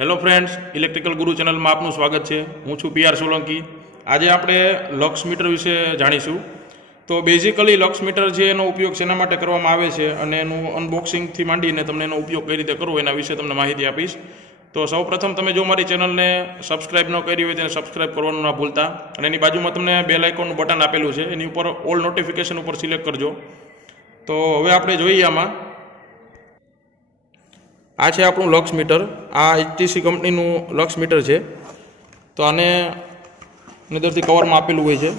Hello friends, electrical ગુરુ ચેનલમાં આપનું સ્વાગત છે। હું છું પીઆર સોલંકી। આજે આપણે લક્ષ મીટર વિશે જાણીશું। તો બેઝિકલી લક્ષ મીટર છે એનો ઉપયોગ શેના માટે કરવામાં આવે છે અને એનું અનબોક્સિંગથી માંડીને તમને એનો ઉપયોગ કઈ રીતે કરવો એના વિશે તમને માહિતી આપીશ। તો સૌપ્રથમ તમે જો મારી ચેનલને સબસ્ક્રાઇબ ન કરી હોય તેને સબસ્ક્રાઇબ કરવાનું ના ભૂલતા, અને એની બાજુમાં તમને બેલ આઇકોનનું બટન આપેલું છે, એની ઉપર ઓલ નોટિફિકેશન ઉપર સિલેક્ટ કરજો। તો હવે આપણે જોઈએ આમાં આ છે આપણું લક્ષ મીટર। આ એચટીસી કંપનીનું લક્ષ મીટર છે। તો આને અંદરથી કવરમાં આપેલું હોય છે,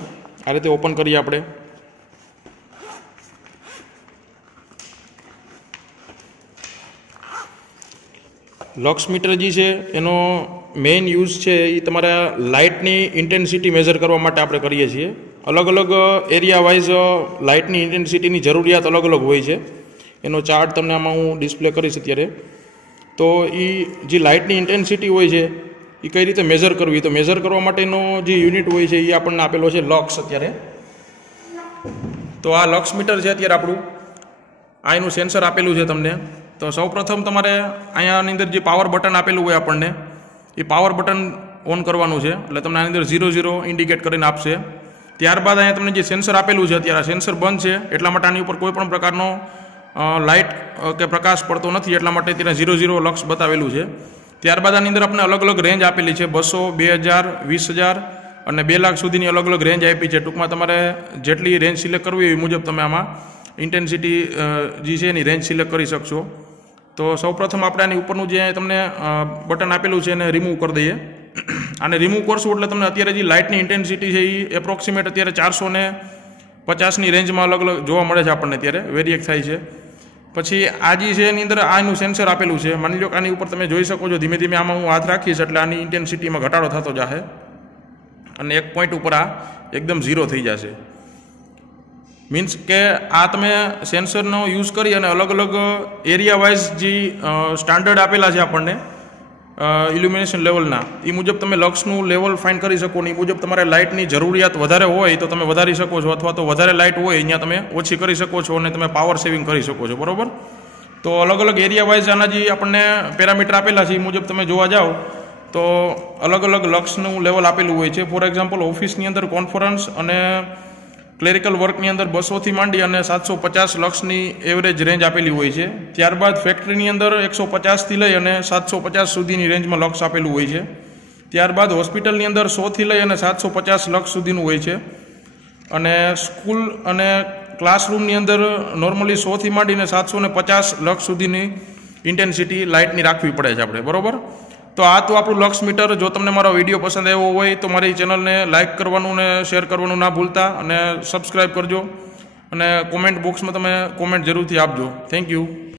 આ રીતે ઓપન કરીએ આપણે। લક્ષ મીટર જે છે એનો મેઇન યુઝ છે એ તમારા લાઇટની ઇન્ટેન્સિટી મેઝર કરવા માટે આપણે કરીએ છીએ। અલગ અલગ એરિયા વાઇઝ લાઇટની ઇન્ટેન્સિટીની જરૂરિયાત અલગ અલગ હોય છે। એનો ચાર્ટ તમને આમાં હું ડિસ્પ્લે કરીશ અત્યારે। તો એ જે લાઇટની ઇન્ટેન્સિટી હોય છે એ કઈ રીતે મેઝર કરવી, તો મેઝર કરવા માટેનો જે યુનિટ હોય છે એ આપણને આપેલો છે લક્ષ અત્યારે। તો આ લક્ષ મીટર છે અત્યારે આપણું, આ એનું સેન્સર આપેલું છે તમને। તો સૌપ્રથમ તમારે અહીંયાની અંદર જે પાવર બટન આપેલું હોય આપણને, એ પાવર બટન ઓન કરવાનું છે, એટલે તમને આની અંદર 0 ઇન્ડિકેટ કરીને આપશે। ત્યારબાદ અહીંયા તમને જે સેન્સર આપેલું છે અત્યારે, આ સેન્સર બંધ છે એટલા માટે આની ઉપર કોઈ પણ પ્રકારનો લાઇટ કે પ્રકાશ પડતો નથી, એટલા માટે તેને 0 લક્ષ બતાવેલું છે। ત્યારબાદ આની અંદર આપણે અલગ અલગ રેન્જ આપેલી છે, 200, 2000, 20000 અને 2 લાખ સુધીની અલગ અલગ રેન્જ આપી છે। ટૂંકમાં તમારે જેટલી રેન્જ સિલેક્ટ કરવી હોય એ મુજબ તમે આમાં ઇન્ટેન્સિટી જે છે એની રેન્જ સિલેક્ટ કરી શકશો। તો સૌપ્રથમ આપણે આની ઉપરનું જે તમને બટન આપેલું છે એને રિમૂવ કરી દઈએ। આને રિમૂવ કરશું એટલે તમને અત્યારે જે લાઇટની ઇન્ટેન્સિટી છે એ એપ્રોક્સિમેટ અત્યારે 450ની રેન્જમાં અલગ અલગ જોવા મળે છે આપણને, અત્યારે વેરિએટ થાય છે। પછી આ જે છે એની અંદર આનું સેન્સર આપેલું છે, માની લો કે આની ઉપર તમે જોઈ શકો છો, ધીમે ધીમે આમાં હું હાથ રાખીશ એટલે આની ઇન્ટેન્સિટીમાં ઘટાડો થતો જશે અને એક પોઈન્ટ ઉપર આ એકદમ 0 થઈ જશે। મીન્સ કે આ તમે સેન્સરનો યુઝ કરી અને અલગ અલગ એરિયા વાઇઝ જે સ્ટાન્ડર્ડ આપેલા છે આપણને ઇલ્યુમિનેશન લેવલના, એ મુજબ તમે લક્ષનું લેવલ ફાઇન્ડ કરી શકો ને એ મુજબ તમારે લાઇટની જરૂરિયાત વધારે હોય તો તમે વધારી શકો છો, અથવા તો વધારે લાઇટ હોય અહીંયા તમે ઓછી કરી શકો છો અને તમે પાવર સેવિંગ કરી શકો છો, બરાબર। તો અલગ અલગ એરિયા વાઇઝ આના જે આપણને પેરામીટર આપેલા છે એ મુજબ તમે જોવા જાઓ તો અલગ અલગ લક્ષનું લેવલ આપેલું હોય છે। ફોર એક્ઝામ્પલ ઓફિસની અંદર કોન્ફરન્સ અને ક્લેરિકલ વર્કની અંદર 200થી માંડી અને 750 લક્ષની એવરેજ રેન્જ આપેલી હોય છે। ત્યારબાદ ફેક્ટરીની અંદર 150થી લઈ અને 750 સુધીની રેન્જમાં લક્ષ આપેલું હોય છે। ત્યારબાદ હોસ્પિટલની અંદર 100થી લઈ અને 750 લક્ષ સુધીનું હોય છે। અને સ્કૂલ અને ક્લાસરૂમની અંદર નોર્મલી 100થી માંડીને 750 લક્ષ સુધીની ઇન્ટેન્સિટી લાઇટની રાખવી પડે છે આપણે, બરાબર। તો આ તો આપણું લક્ષ મીટર। જો તમને મારો વિડીયો પસંદ આવ્યો હોય તો મારી ચેનલને લાઇક કરવાનું ને શેર કરવાનું ના ભૂલતા, અને સબસ્ક્રાઈબ કરજો અને કોમેન્ટ બોક્સમાં તમે કોમેન્ટ જરૂરથી આપજો। Thank you.